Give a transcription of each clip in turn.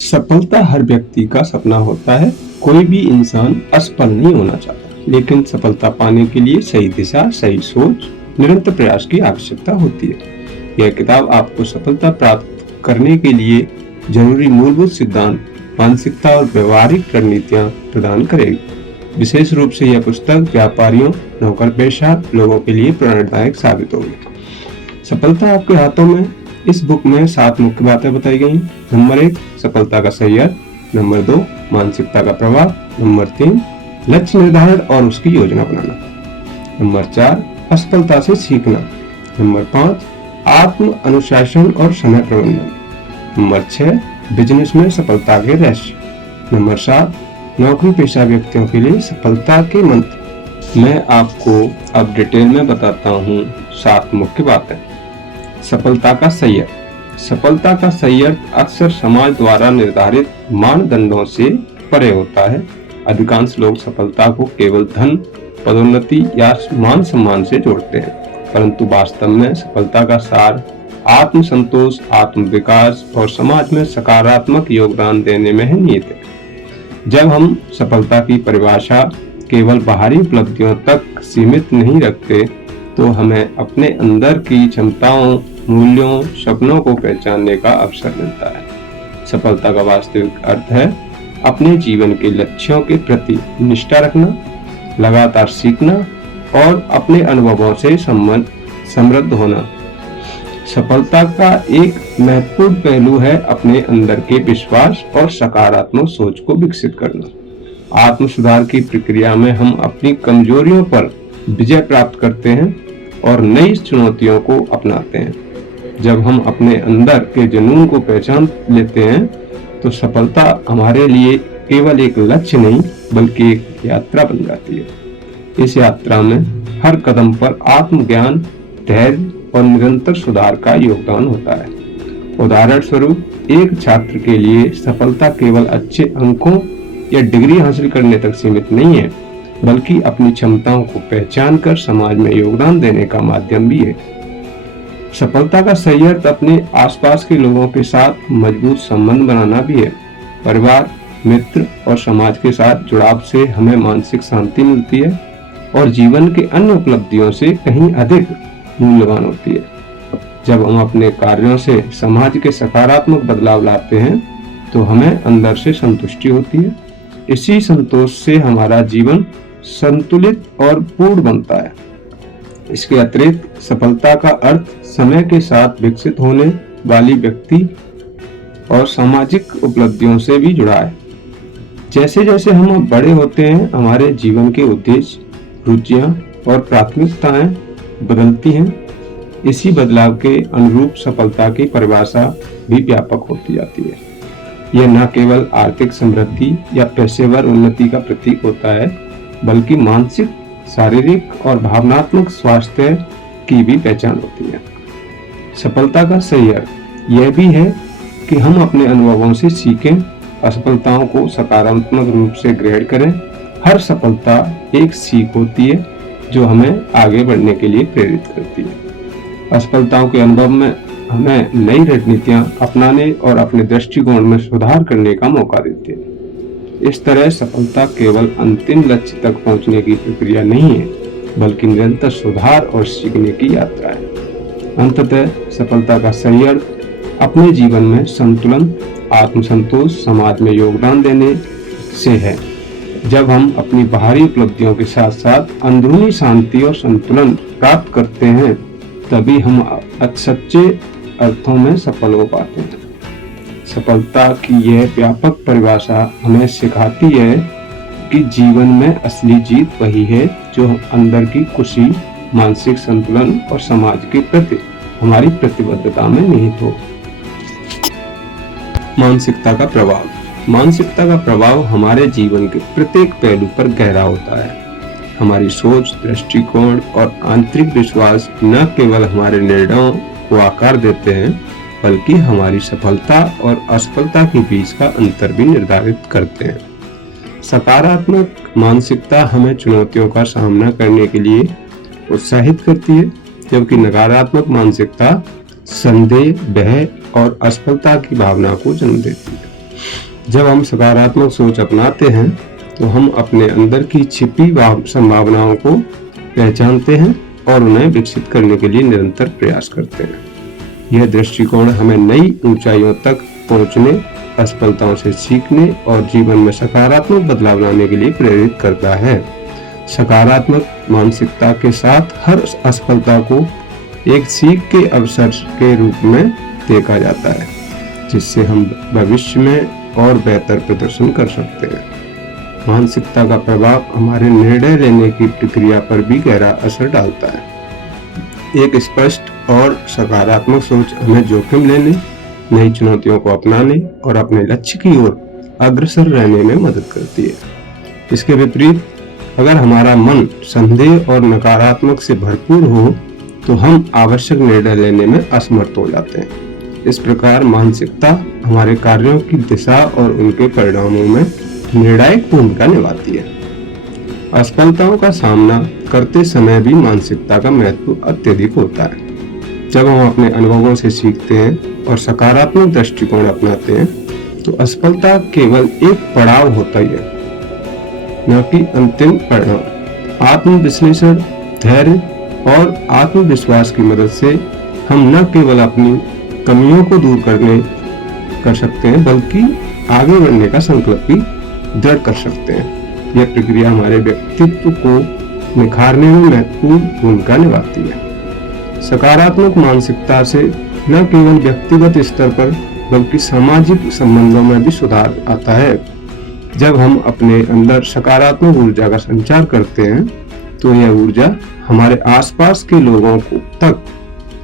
सफलता हर व्यक्ति का सपना होता है। कोई भी इंसान असफल नहीं होना चाहता, लेकिन सफलता पाने के लिए सही दिशा, सही सोच, निरंतर प्रयास की आवश्यकता होती है। यह किताब आपको सफलता प्राप्त करने के लिए जरूरी मूलभूत सिद्धांत, मानसिकता और व्यवहारिक रणनीतियां प्रदान करेगी। विशेष रूप से यह पुस्तक व्यापारियों, नौकरपेशा लोगों के लिए प्रेरणादायक साबित होगी। सफलता आपके हाथों में। इस बुक में 7 मुख्य बातें बताई गई। नंबर 1, सफलता का सही अर्थ। नंबर 2, मानसिकता का प्रभाव। नंबर 3, लक्ष्य निर्धारण और उसकी योजना बनाना। नंबर 4, असफलता से सीखना। नंबर 5, आत्म अनुशासन और समय प्रबंधन। नंबर 6, बिजनेस में सफलता के रहस्य। नंबर 7, नौकरी पेशा व्यक्तियों के लिए सफलता के मंत्र। मैं आपको अब डिटेल में बताता हूँ 7 मुख्य बातें। सफलता का सही अर्थ। सफलता का सही अर्थ अक्सर समाज द्वारा निर्धारित मानदंडों से परे होता है। अधिकांश लोग सफलता को केवल धन, पदोन्नति या मान सम्मान से जोड़ते हैं, परंतु वास्तव में सफलता का सार आत्म संतोष, आत्म विकास और समाज में सकारात्मक योगदान देने में है निहित है। जब हम सफलता की परिभाषा केवल बाहरी उपलब्धियों तक सीमित नहीं रखते, तो हमें अपने अंदर की क्षमताओं, मूल्यों, सपनों को पहचानने का अवसर मिलता है। सफलता का वास्तविक अर्थ है अपने जीवन के लक्ष्यों के प्रति निष्ठा रखना, लगातार सीखना और अपने अनुभवों से समृद्ध होना। सफलता का एक महत्वपूर्ण पहलू है अपने अंदर के विश्वास और सकारात्मक सोच को विकसित करना। आत्म सुधार की प्रक्रिया में हम अपनी कमजोरियों पर विजय प्राप्त करते हैं और नई चुनौतियों को अपनाते हैं। जब हम अपने अंदर के जुनून को पहचान लेते हैं, तो सफलता हमारे लिए केवल एक लक्ष्य नहीं, बल्कि एक यात्रा बन जाती है। इस यात्रा में हर कदम पर आत्मज्ञान, धैर्य और निरंतर सुधार का योगदान होता है। उदाहरण स्वरूप, एक छात्र के लिए सफलता केवल अच्छे अंकों या डिग्री हासिल करने तक सीमित नहीं है, बल्कि अपनी क्षमताओं को पहचान कर समाज में योगदान देने का माध्यम भी है। सफलता का सही अर्थ अपने आसपास के लोगों के साथ मजबूत संबंध बनाना भी है। परिवार, मित्र और समाज के साथ जुड़ाव से हमें मानसिक शांति मिलती है और जीवन के अन्य उपलब्धियों से कहीं अधिक मूल्यवान होती है। जब हम अपने कार्यों से समाज के सकारात्मक बदलाव लाते हैं, तो हमें अंदर से संतुष्टि होती है। इसी संतोष से हमारा जीवन संतुलित और पूर्ण बनता है। इसके अतिरिक्त सफलता का अर्थ समय के साथ विकसित होने वाली व्यक्ति और सामाजिक उपलब्धियों से भी जुड़ा है। जैसे जैसे हम बड़े होते हैं, हमारे जीवन के उद्देश्य, रुचियां और प्राथमिकताएं बदलती हैं। इसी बदलाव के अनुरूप सफलता की परिभाषा भी व्यापक होती जाती है। यह न केवल आर्थिक समृद्धि या पेशेवर उन्नति का प्रतीक होता है, बल्कि मानसिक, शारीरिक और भावनात्मक स्वास्थ्य की भी पहचान होती है। सफलता का सही अर्थ यह भी है कि हम अपने अनुभवों से सीखें, असफलताओं को सकारात्मक रूप से ग्रहण करें। हर सफलता एक सीख होती है जो हमें आगे बढ़ने के लिए प्रेरित करती है। असफलताओं के अनुभव में हमें नई रणनीतियां अपनाने और अपने दृष्टिकोण में सुधार करने का मौका देती है। इस तरह सफलता केवल अंतिम लक्ष्य तक पहुंचने की प्रक्रिया नहीं है, बल्कि निरंतर सुधार और सीखने की यात्रा है। अंततः सफलता का सही अर्थ अपने जीवन में संतुलन, आत्मसंतोष, समाज में योगदान देने से है। जब हम अपनी बाहरी उपलब्धियों के साथ साथ अंदरूनी शांति और संतुलन प्राप्त करते हैं, तभी हम सच्चे अर्थों में सफल हो पाते हैं। सफलता की यह व्यापक परिभाषा हमें सिखाती है कि जीवन में असली जीत वही है जो अंदर की खुशी, मानसिक संतुलन और समाज के प्रति हमारी प्रतिबद्धता में निहित हो। मानसिकता का प्रभाव। मानसिकता का प्रभाव हमारे जीवन के प्रत्येक पहलू पर गहरा होता है। हमारी सोच, दृष्टिकोण और आंतरिक विश्वास न केवल हमारे निर्णयों को आकार देते हैं, बल्कि हमारी सफलता और असफलता के बीच का अंतर भी निर्धारित करते हैं। सकारात्मक मानसिकता हमें चुनौतियों का सामना करने के लिए उत्साहित करती है, जबकि नकारात्मक मानसिकता संदेह, भय और असफलता की भावना को जन्म देती है। जब हम सकारात्मक सोच अपनाते हैं तो हम अपने अंदर की छिपी संभावनाओं को पहचानते हैं और उन्हें विकसित करने के लिए निरंतर प्रयास करते हैं। यह दृष्टिकोण हमें नई ऊंचाइयों तक पहुंचने, असफलताओं से सीखने और जीवन में सकारात्मक बदलाव लाने के लिए प्रेरित करता है। सकारात्मक मानसिकता के साथ हर असफलता को एक सीख के अवसर के रूप में देखा जाता है, जिससे हम भविष्य में और बेहतर प्रदर्शन कर सकते हैं। मानसिकता का प्रभाव हमारे निर्णय लेने की प्रक्रिया पर भी गहरा असर डालता है। एक स्पष्ट और सकारात्मक सोच हमें जोखिम लेने, नई चुनौतियों को अपनाने और अपने लक्ष्य की ओर अग्रसर रहने में मदद करती है। इसके विपरीत अगर हमारा मन संदेह और नकारात्मक से भरपूर हो तो हम आवश्यक निर्णय लेने में असमर्थ हो जाते हैं। इस प्रकार मानसिकता हमारे कार्यों की दिशा और उनके परिणामों में निर्णायक भूमिका निभाती है। असफलताओं का सामना करते समय भी मानसिकता का महत्व अत्यधिक होता है। जब हम अपने अनुभवों से सीखते हैं और सकारात्मक दृष्टिकोण अपनाते हैं तो असफलता केवल एक पड़ाव होता ही है, न कि अंतिम परिणाम। आत्मविश्लेषण, धैर्य और आत्मविश्वास की मदद से हम न केवल अपनी कमियों को दूर कर सकते हैं बल्कि आगे बढ़ने का संकल्प भी दृढ़ कर सकते हैं। यह प्रक्रिया हमारे व्यक्तित्व को निखारने में महत्वपूर्ण भूमिका निभाती है। सकारात्मक मानसिकता से न केवल व्यक्तिगत स्तर पर बल्कि सामाजिक संबंधों में भी सुधार आता है। जब हम अपने अंदर सकारात्मक ऊर्जा का संचार करते हैं तो यह ऊर्जा हमारे आसपास के लोगों तक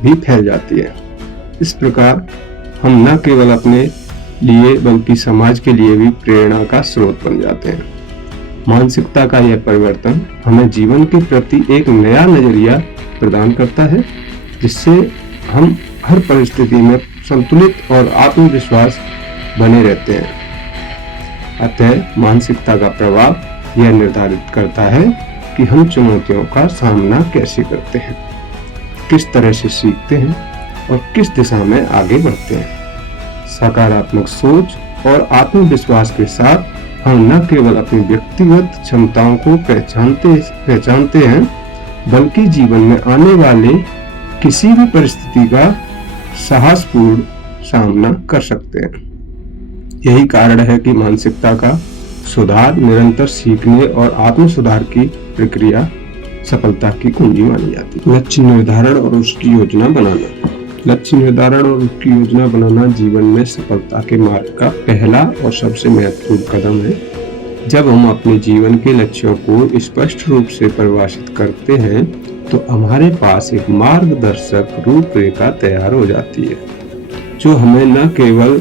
भी फैल जाती है। इस प्रकार हम न केवल अपने लिए बल्कि समाज के लिए भी प्रेरणा का स्रोत बन जाते हैं। मानसिकता का यह परिवर्तन हमें जीवन के प्रति एक नया नजरिया प्रदान करता है, जिससे हम हर परिस्थिति में संतुलित और आत्मविश्वास बने रहते हैं। अतः मानसिकता का प्रभाव यह निर्धारित करता है कि हम चुनौतियों का सामना कैसे करते हैं, किस तरह से सीखते हैं और किस दिशा में आगे बढ़ते हैं। सकारात्मक सोच और आत्मविश्वास के साथ हम न केवल अपनी व्यक्तिगत क्षमताओं को पहचानते हैं बल्कि जीवन में आने वाले किसी भी परिस्थिति का साहसपूर्ण सामना कर सकते हैं। यही कारण है कि मानसिकता का सुधार, निरंतर सीखने और आत्म सुधार की प्रक्रिया सफलता की कुंजी मानी जाती है। लक्ष्य निर्धारण और उसकी योजना बनाना। लक्ष्य निर्धारण और उसकी योजना बनाना जीवन में सफलता के मार्ग का पहला और सबसे महत्वपूर्ण कदम है। जब हम अपने जीवन के लक्ष्यों को स्पष्ट रूप से परिभाषित करते हैं तो हमारे पास एक मार्गदर्शक रूपरेखा तैयार हो जाती है, जो हमें न केवल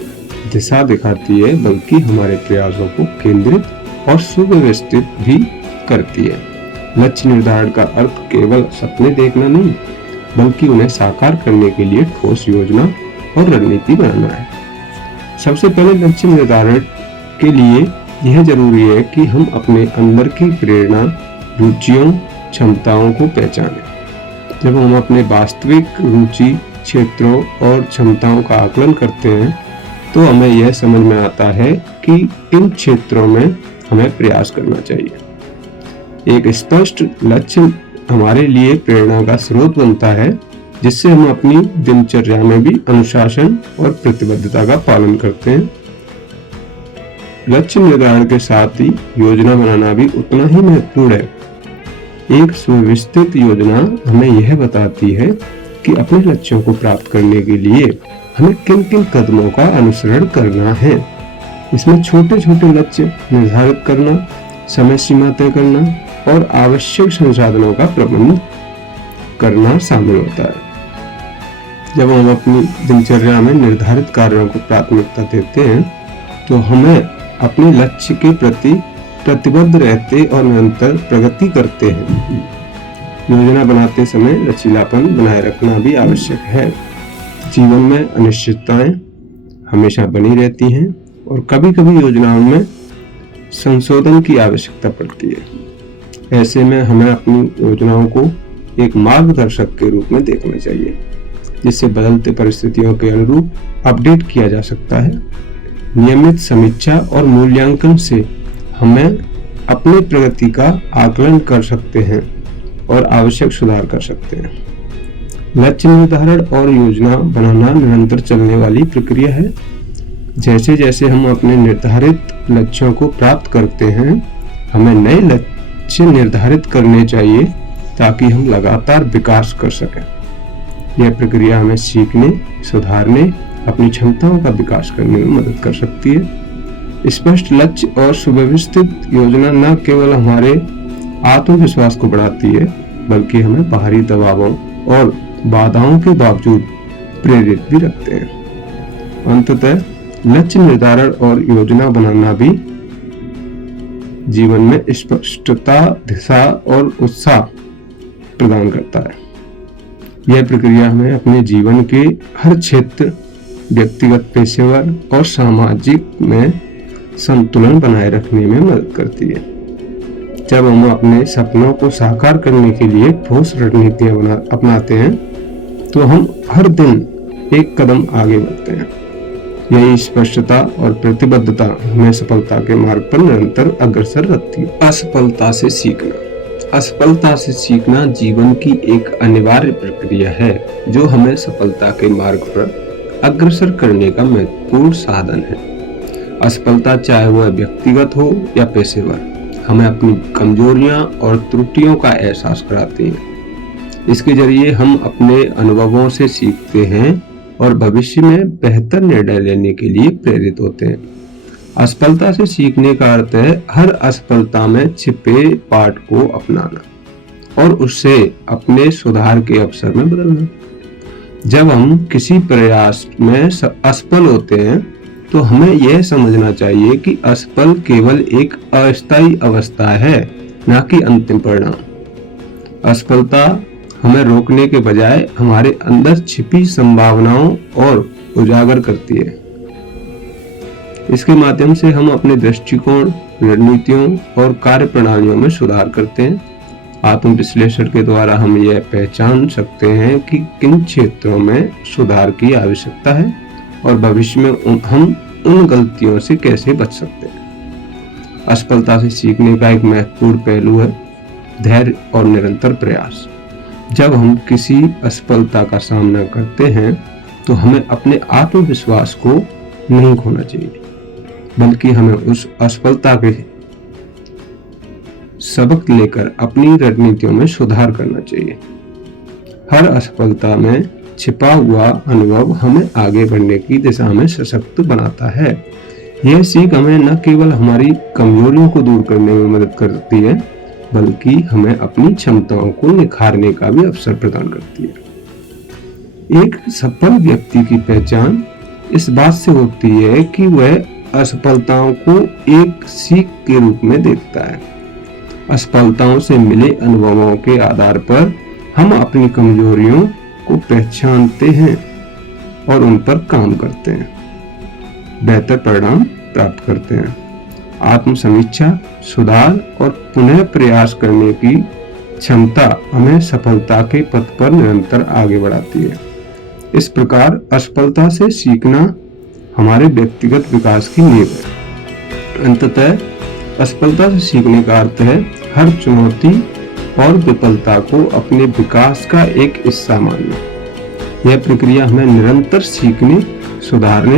दिशा दिखाती है बल्कि हमारे प्रयासों को केंद्रित और सुव्यवस्थित भी करती है। लक्ष्य निर्धारण का अर्थ केवल सपने देखना नहीं बल्कि उन्हें साकार करने के लिए ठोस योजना और रणनीति बनाना है। सबसे पहले लक्ष्य निर्धारण के लिए यह जरूरी है कि हम अपने अंदर की प्रेरणा, रुचियों, क्षमताओं को पहचानें। जब हम अपने वास्तविक रुचि क्षेत्रों और क्षमताओं का आकलन करते हैं तो हमें यह समझ में आता है कि इन क्षेत्रों में हमें प्रयास करना चाहिए। एक स्पष्ट लक्ष्य हमारे लिए प्रेरणा का स्रोत बनता है, जिससे हम अपनी दिनचर्या में भी अनुशासन और प्रतिबद्धता का पालन करते हैं। लक्ष्य निर्धारण के साथ ही योजना बनाना भी उतना ही महत्वपूर्ण है। एक सुव्यवस्थित योजना हमें यह बताती है कि अपने लक्ष्यों को प्राप्त करने के लिए हमें किन किन कदमों का अनुसरण करना है। इसमें छोटे छोटे लक्ष्य निर्धारित करना, समय सीमा तय करना और आवश्यक संसाधनों का प्रबंध करना शामिल होता है। जब हम अपनी दिनचर्या में निर्धारित कार्यों को प्राथमिकता देते हैं तो हमें अपने लक्ष्य के प्रति प्रतिबद्ध रहते और निरंतर प्रगति करते हैं। योजना बनाते समय लचीलापन बनाए रखना भी आवश्यक है। जीवन में अनिश्चितताएं हमेशा बनी रहती हैं और कभी कभी योजनाओं में संशोधन की आवश्यकता पड़ती है। ऐसे में हमें अपनी योजनाओं को एक मार्गदर्शक के रूप में देखना चाहिए, जिससे बदलते परिस्थितियों के अनुरूप अपडेट किया जा सकता है। नियमित समीक्षा और मूल्यांकन से हमें अपनी प्रगति का आकलन कर सकते हैं और आवश्यक सुधार कर सकते हैं। लक्ष्य निर्धारण और योजना बनाना निरंतर चलने वाली प्रक्रिया है। जैसे जैसे हम अपने निर्धारित लक्ष्यों को प्राप्त करते हैं, हमें नए लक्ष्य निर्धारित करने चाहिए ताकि हम लगातार विकास कर सकें। यह प्रक्रिया हमें सीखने, सुधारने, अपनी क्षमताओं का विकास करने में मदद कर सकती है। स्पष्ट लक्ष्य और सुव्यवस्थित योजना न केवल हमारे आत्मविश्वास को बढ़ाती है, बल्कि हमें बाहरी दबावों और बाधाओं के बावजूद प्रेरित भी रखते हैं। अंततः लक्ष्य निर्धारण और योजना बनाना भी जीवन में स्पष्टता, दिशा और उत्साह प्रदान करता है। यह प्रक्रिया हमें अपने जीवन के हर क्षेत्र, व्यक्तिगत, पेशेवर और सामाजिक में संतुलन बनाए रखने में मदद करती है। जब हम अपने सपनों को साकार करने के लिए ठोस रणनीतियां अपनाते हैं, तो हम हर दिन एक कदम आगे बढ़ते हैं। यही स्पष्टता और प्रतिबद्धता हमें सफलता के मार्ग पर निरंतर अग्रसर रखती है। असफलता से सीखना। असफलता से सीखना जीवन की एक अनिवार्य प्रक्रिया है, जो हमें सफलता के मार्ग पर अग्रसर करने का महत्वपूर्ण साधन है। असफलता चाहे वह व्यक्तिगत हो या पेशेवर, हमें अपनी कमजोरियां और त्रुटियों का एहसास कराती है। इसके जरिए हम अपने अनुभवों से सीखते हैं और भविष्य में बेहतर निर्णय लेने के लिए प्रेरित होते हैं। असफलता से सीखने का अर्थ है हर असफलता में छिपे पाठ को अपनाना और उससे अपने सुधार के अवसर में बदलना। जब हम किसी प्रयास में असफल होते हैं, तो हमें यह समझना चाहिए कि असफल केवल एक अस्थायी अवस्था है, न कि अंतिम परिणाम। असफलता हमें रोकने के बजाय हमारे अंदर छिपी संभावनाओं और उजागर करती है। इसके माध्यम से हम अपने दृष्टिकोण, रणनीतियों और कार्य प्रणालियों में सुधार करते हैं। आत्म विश्लेषण के द्वारा हम यह पहचान सकते हैं कि किन क्षेत्रों में सुधार की आवश्यकता है और भविष्य में हम उन गलतियों से कैसे बच सकते हैं। असफलता से सीखने का एक महत्वपूर्ण पहलू है धैर्य और निरंतर प्रयास। जब हम किसी असफलता का सामना करते हैं, तो हमें अपने आत्मविश्वास को नहीं खोना चाहिए, बल्कि हमें उस असफलता के सबक लेकर अपनी रणनीतियों में सुधार करना चाहिए। हर असफलता में छिपा हुआ अनुभव हमें आगे बढ़ने की दिशा में सशक्त बनाता है। यह सीख हमें न केवल हमारी कमजोरियों को दूर करने में मदद करती है, बल्कि हमें अपनी क्षमताओं को निखारने का भी अवसर प्रदान करती है। एक सफल व्यक्ति की पहचान इस बात से होती है कि वह असफलताओं को एक सीख के रूप में देखता है। असफलताओं से मिले अनुभवों के आधार पर हम अपनी कमजोरियों को पहचानते हैं और उन पर काम करते हैं, बेहतर परिणाम प्राप्त करते हैं। आत्म समीक्षा, सुधार और पुनः प्रयास करने की क्षमता हमें सफलता के पथ पर निरंतर आगे बढ़ाती है। इस प्रकार असफलता से सीखना हमारे व्यक्तिगत विकास की नींव है। अंततः असफलता से सीखने का अर्थ है हर चुनौती और विफलता को अपने विकास का एक हिस्सा मानना। यह प्रक्रिया हमें निरंतर सीखने, सुधारने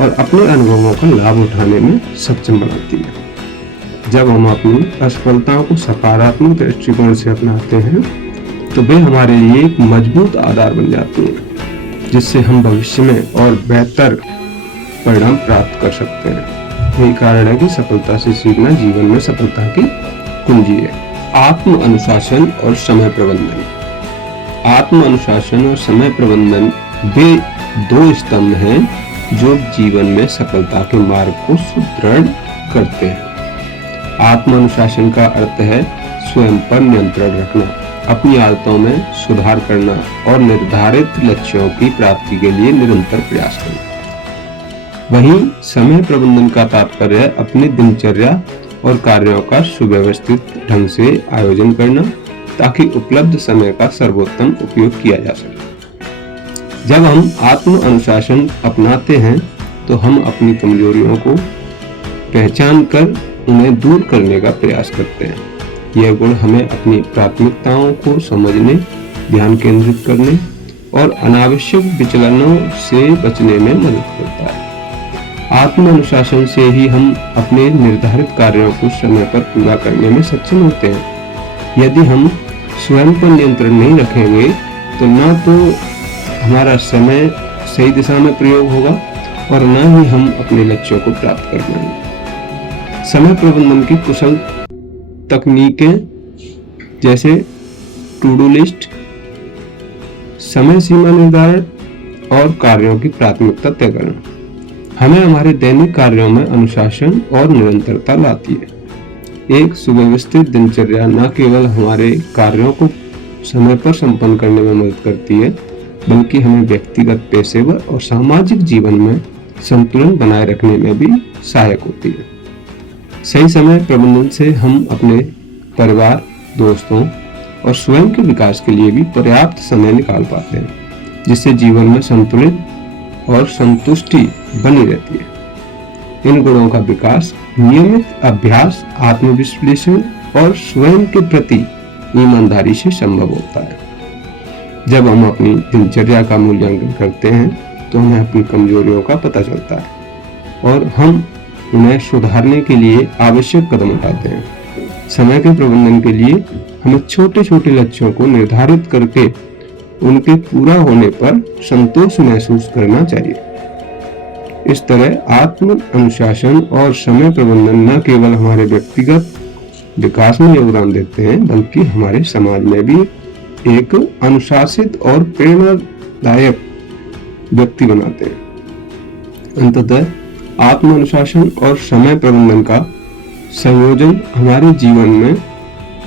और अपने अनुभवों का लाभ उठाने में सक्षम बनाती है। जब हम अपनी असफलताओं को सकारात्मक दृष्टिकोण से अपनाते हैं, तो वे हमारे लिए एक मजबूत आधार बन जाती हैं, जिससे हम भविष्य में और बेहतर परिणाम प्राप्त कर सकते हैं। यही कारण है कि सफलता से सीखना जीवन में सफलता की कुंजी है। आत्म अनुशासन और समय प्रबंधन। आत्म अनुशासन और समय प्रबंधन वे दो स्तंभ हैं जो जीवन में सफलता के मार्ग को सुदृढ़ करते हैं। आत्म अनुशासन का अर्थ है स्वयं पर नियंत्रण रखना, अपनी आदतों में सुधार करना और निर्धारित लक्ष्यों की प्राप्ति के लिए निरंतर प्रयास करना। वहीं समय प्रबंधन का तात्पर्य है अपनी दिनचर्या और कार्यों का सुव्यवस्थित ढंग से आयोजन करना, ताकि उपलब्ध समय का सर्वोत्तम उपयोग किया जा सके। जब हम आत्म अनुशासन अपनाते हैं, तो हम अपनी कमजोरियों को पहचान कर उन्हें दूर करने का प्रयास करते हैं। यह गुण हमें अपनी प्राथमिकताओं को समझने, ध्यान केंद्रित करने और अनावश्यक विचलनों से बचने में मदद करता है। आत्म अनुशासन से ही हम अपने निर्धारित कार्यों को समय पर पूरा करने में सक्षम होते हैं। यदि हम स्वयं पर नियंत्रण नहीं रखेंगे तो न तो हमारा समय सही दिशा में प्रयोग होगा और न ही हम अपने लक्ष्यों को प्राप्त कर पाएंगे। समय प्रबंधन की कुशल तकनीकें जैसे टू डू लिस्ट, समय सीमा निर्धारण और कार्यों की प्राथमिकता तय करना हमें हमारे दैनिक कार्यों में अनुशासन और निरंतरता लाती है। एक सुव्यवस्थित दिनचर्या न केवल हमारे कार्यों को समय पर संपन्न करने में मदद करती है, बल्कि हमें व्यक्तिगत, पेशेवर और सामाजिक जीवन में संतुलन बनाए रखने में भी सहायक होती है। सही समय प्रबंधन से हम अपने परिवार, दोस्तों और स्वयं के विकास के लिए भी पर्याप्त समय निकाल पाते हैं, जिससे जीवन में संतुलित और संतुष्टि बनी रहती है। इन गुणों का विकास नियमित अभ्यास, आत्मविश्लेषण और स्वयं के प्रति ईमानदारी से संभव होता है। जब हम अपनी दिनचर्या का मूल्यांकन करते हैं तो हमें अपनी कमजोरियों का पता चलता है और हम उन्हें सुधारने के लिए आवश्यक कदम उठाते हैं। समय के प्रबंधन के लिए हमें छोटे छोटे लक्ष्यों को निर्धारित करके उनके पूरा होने पर संतोष महसूस करना चाहिए। इस तरह आत्म अनुशासन और समय प्रबंधन न केवल हमारे व्यक्तिगत विकास में योगदान देते हैं, बल्कि हमारे समाज में भी एक अनुशासित और प्रेरणादायक व्यक्ति बनाते हैं। अंततः आत्म अनुशासन और समय प्रबंधन का संयोजन हमारे जीवन में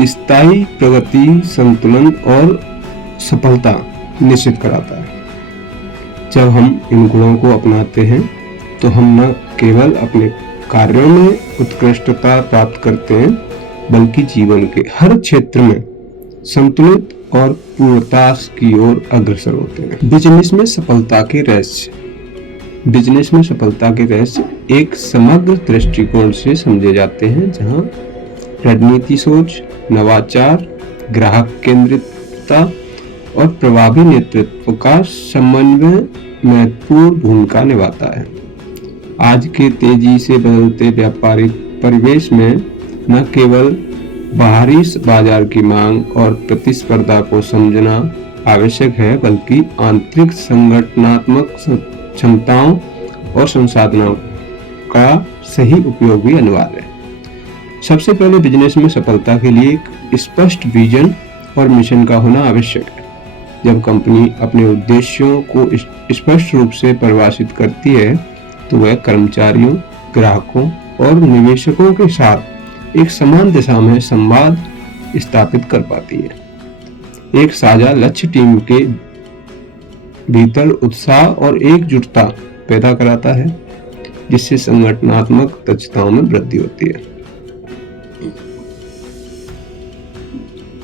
स्थायी प्रगति, संतुलन और सफलता निश्चित कराता है। जब हम इन गुणों को अपनाते हैं तो हम न केवल अपने कार्यों में उत्कृष्टता प्राप्त करते हैं, बल्कि जीवन के हर क्षेत्र में संतुलित और पूर्णता की ओर अग्रसर होते हैं। बिजनेस में सफलता के रहस्य एक समग्र दृष्टिकोण से समझे जाते हैं, जहां रणनीति सोच, नवाचार, ग्राहक केंद्रितता और प्रभावी नेतृत्व का समन्वय महत्वपूर्ण भूमिका निभाता है। आज के तेजी से बदलते व्यापारिक परिवेश में न केवल बाहरी बाजार की मांग और प्रतिस्पर्धा को समझना आवश्यक है, बल्कि आंतरिक संगठनात्मक क्षमताओं और संसाधनों का सही उपयोग भी अनिवार्य है। सबसे पहले बिजनेस में सफलता के लिए एक स्पष्ट विजन और मिशन का होना आवश्यक है। जब कंपनी अपने उद्देश्यों को स्पष्ट रूप से परिभाषित करती है तो वह कर्मचारियों, ग्राहकों और निवेशकों के साथ एक समान दिशा में संवाद स्थापित कर पाती है। एक साझा लक्ष्य टीम के भीतर उत्साह और एकजुटता पैदा कराता है, जिससे संगठनात्मक दक्षताओं में वृद्धि होती है।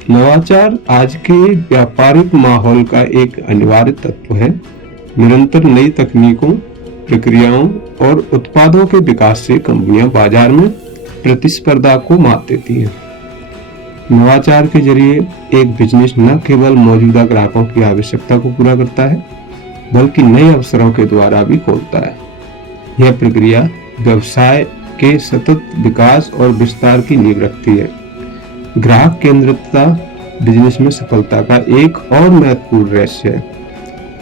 नवाचार आज के व्यापारिक माहौल का एक अनिवार्य तत्व है। निरंतर नई तकनीकों, प्रक्रियाओं और उत्पादों के विकास से कंपनियां बाजार में प्रतिस्पर्धा को मात देती हैं। नवाचार के जरिए एक बिजनेस न केवल मौजूदा ग्राहकों की आवश्यकता को पूरा करता है, बल्कि नए अवसरों के द्वारा भी खोलता है। यह प्रक्रिया व्यवसाय के सतत विकास और विस्तार की नींव रखती है। ग्राहक केंद्रितता बिजनेस में सफलता का एक और महत्वपूर्ण रहस्य है।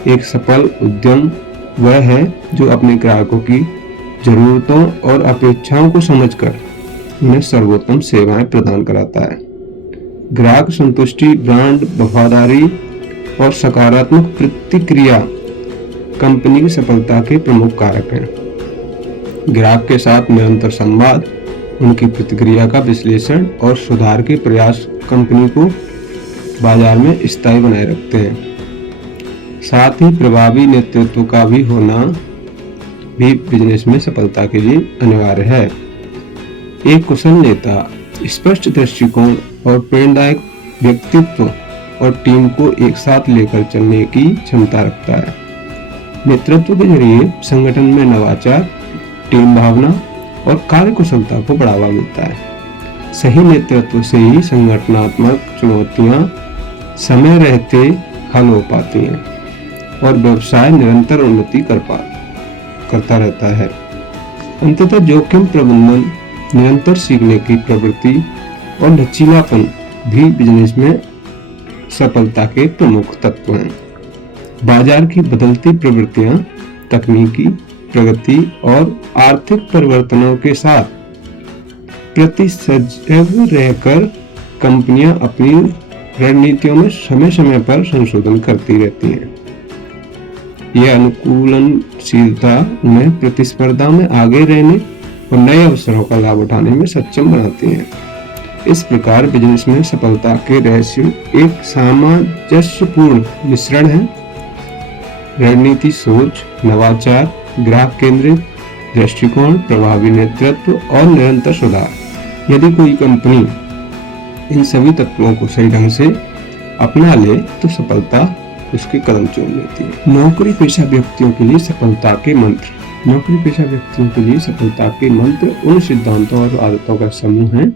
एक सफल उद्यम वह है जो अपने ग्राहकों की जरूरतों और अपेक्षाओं को समझकर उन्हें सर्वोत्तम सेवाएं प्रदान कराता है। ग्राहक संतुष्टि, ब्रांड वफादारी और सकारात्मक प्रतिक्रिया कंपनी की सफलता के प्रमुख कारक हैं। ग्राहक के साथ निरंतर संवाद, उनकी प्रतिक्रिया का विश्लेषण और सुधार के प्रयास कंपनी को बाजार में स्थायी बनाए रखते हैं। साथ ही प्रभावी नेतृत्व का भी होना भी बिजनेस में सफलता के लिए अनिवार्य है। एक कुशल नेता स्पष्ट दृष्टिकोण और प्रेरणादायक व्यक्तित्व और टीम को एक साथ लेकर चलने की क्षमता रखता है। नेतृत्व के जरिए संगठन में नवाचार, टीम भावना और कार्य कुशलता को बढ़ावा मिलता है। सही नेतृत्व से ही संगठनात्मक चुनौतियां समय रहते हल हो पाती हैं और व्यवसाय निरंतर उन्नति करता रहता है। अंततः जोखिम प्रबंधन, निरंतर सीखने की प्रवृत्ति और लचीलापन भी बिजनेस में सफलता के प्रमुख तत्व हैं। बाजार की बदलती प्रवृत्तियां, तकनीकी प्रगति और आर्थिक परिवर्तनों के साथ प्रतिसजग रहकर कंपनियां अपनी रणनीतियों में समय समय पर संशोधन करती रहती हैं। यह अनुकूलनशीलता उन्हें प्रतिस्पर्धा में आगे रहने और नए अवसरों का लाभ उठाने में सक्षम बनाती है। इस प्रकार बिजनेस में सफलता के रहस्य एक सामंजस्यपूर्ण मिश्रण है। रणनीति सोच, नवाचार, ग्राहक केंद्रित दृष्टिकोण, प्रभावी नेतृत्व और निरंतर सुधार। यदि कोई कंपनी इन सभी तत्वों को सही ढंग से अपना ले तो सफलता उसके कदम चूम लेती है। नौकरी पेशा व्यक्तियों के लिए सफलता के मंत्र। नौकरी पेशा व्यक्तियों के लिए सफलता के मंत्र उन सिद्धांतों और आदतों का समूह है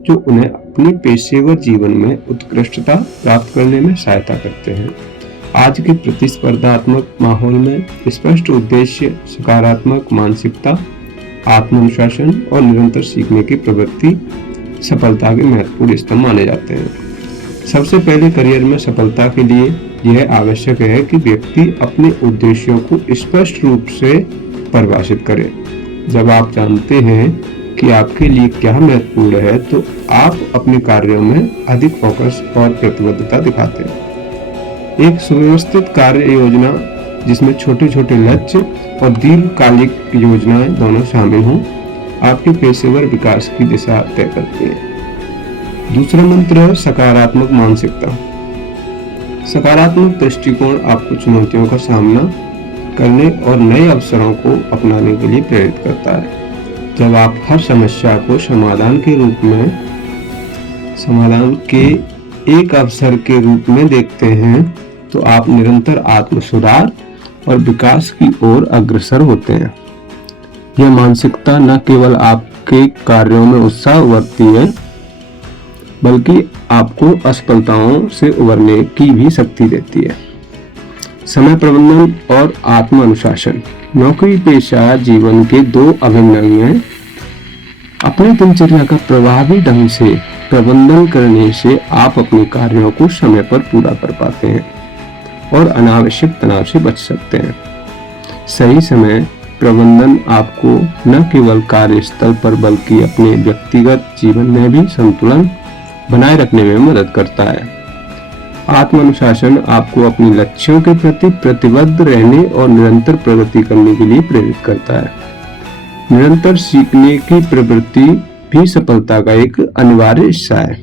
जो उन्हें अपने पेशेवर जीवन में उत्कृष्टता प्राप्त करने में सहायता करते हैं। आज के प्रतिस्पर्धात्मक माहौल में स्पष्ट उद्देश्य, सकारात्मक मानसिकता, आत्मनुशासन और निरंतर सीखने की प्रवृत्ति सफलता के महत्वपूर्ण स्तंभ माने जाते हैं। सबसे पहले करियर में सफलता के लिए यह आवश्यक है कि व्यक्ति अपने उद्देश्यों को स्पष्ट रूप से परिभाषित करे। जब आप जानते हैं कि आपके लिए क्या महत्वपूर्ण है तो आप अपने कार्यों में अधिक फोकस और प्रतिबद्धता दिखाते हैं। एक सुव्यवस्थित कार्य योजना जिसमें छोटे छोटे लक्ष्य और दीर्घकालिक योजनाएं दोनों शामिल हों, आपके पेशेवर विकास की दिशा तय करती है। दूसरा मंत्र है सकारात्मक मानसिकता। सकारात्मक दृष्टिकोण आपको चुनौतियों का सामना करने और नए अवसरों को अपनाने के लिए प्रेरित करता है। जब आप हर समस्या को समाधान के एक अवसर के रूप में देखते हैं तो आप निरंतर आत्म सुधार और विकास की ओर अग्रसर होते हैं। यह मानसिकता न केवल आपके कार्यों में उत्साह उभरती है बल्कि आपको असफलताओं से उबरने की भी शक्ति देती है। समय प्रबंधन और आत्म अनुशासन। नौकरी पेशा जीवन के दो अभिन्न अंग हैं। अपने दिनचर्या का प्रभावी ढंग से प्रबंधन करने से आप अपने कार्यों को समय पर पूरा कर पाते हैं और अनावश्यक तनाव से बच सकते हैं। सही समय प्रबंधन आपको न केवल कार्यस्थल पर बल्कि अपने व्यक्तिगत जीवन में भी संतुलन बनाए रखने में मदद करता है। आत्म अनुशासन आपको अपने लक्ष्यों के प्रति प्रतिबद्ध रहने और निरंतर प्रगति करने के लिए प्रेरित करता है। निरंतर सीखने की प्रवृत्ति भी सफलता का एक अनिवार्य हिस्सा है,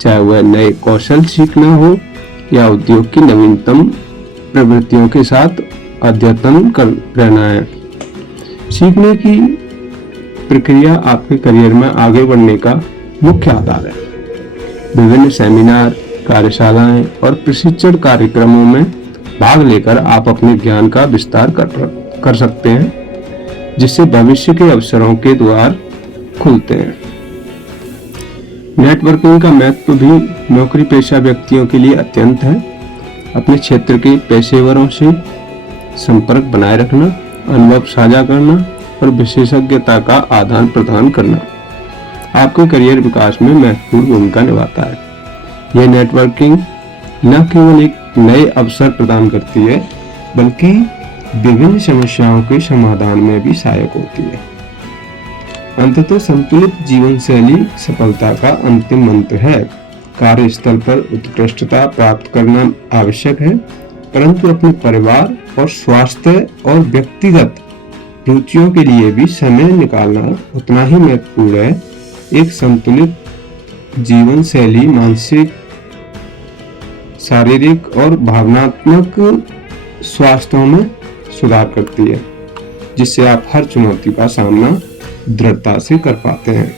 चाहे वह नए कौशल सीखना हो या उद्योग की नवीनतम प्रवृत्तियों के साथ अद्यतन कर रहना है। सीखने की प्रक्रिया आपके करियर में आगे बढ़ने का मुख्य आधार है। विभिन्न सेमिनार, कार्यशालाएं और प्रशिक्षण कार्यक्रमों में भाग लेकर आप अपने ज्ञान का विस्तार कर सकते हैं, जिससे भविष्य के अवसरों के द्वार खुलते हैं। नेटवर्किंग का महत्व भी नौकरी पेशा व्यक्तियों के लिए अत्यंत है। अपने क्षेत्र के पेशेवरों से संपर्क बनाए रखना, अनुभव साझा करना और विशेषज्ञता का आदान प्रदान करना आपके करियर विकास में महत्वपूर्ण भूमिका निभाता है। यह नेटवर्किंग न केवल एक नए अवसर प्रदान करती है बल्कि विभिन्न समस्याओं के समाधान में भी सहायक होती है। अंततः संतुलित जीवन शैली सफलता का अंतिम मंत्र है। कार्यस्थल पर उत्कृष्टता प्राप्त करना आवश्यक है, परंतु अपने परिवार और स्वास्थ्य और व्यक्तिगत रुचियों के लिए भी समय निकालना उतना ही महत्वपूर्ण है। एक संतुलित जीवन शैली मानसिक, शारीरिक और भावनात्मक स्वास्थ्य में सुधार करती है, जिससे आप हर चुनौती का सामना दृढ़ता से कर पाते हैं।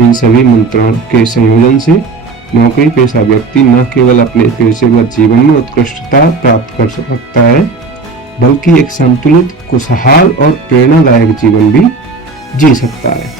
इन सभी मंत्रों के संयोजन से नौकरी पेशा व्यक्ति न केवल अपने पेशेवर जीवन में उत्कृष्टता प्राप्त कर सकता है बल्कि एक संतुलित, खुशहाल और प्रेरणादायक जीवन भी जी सकता है।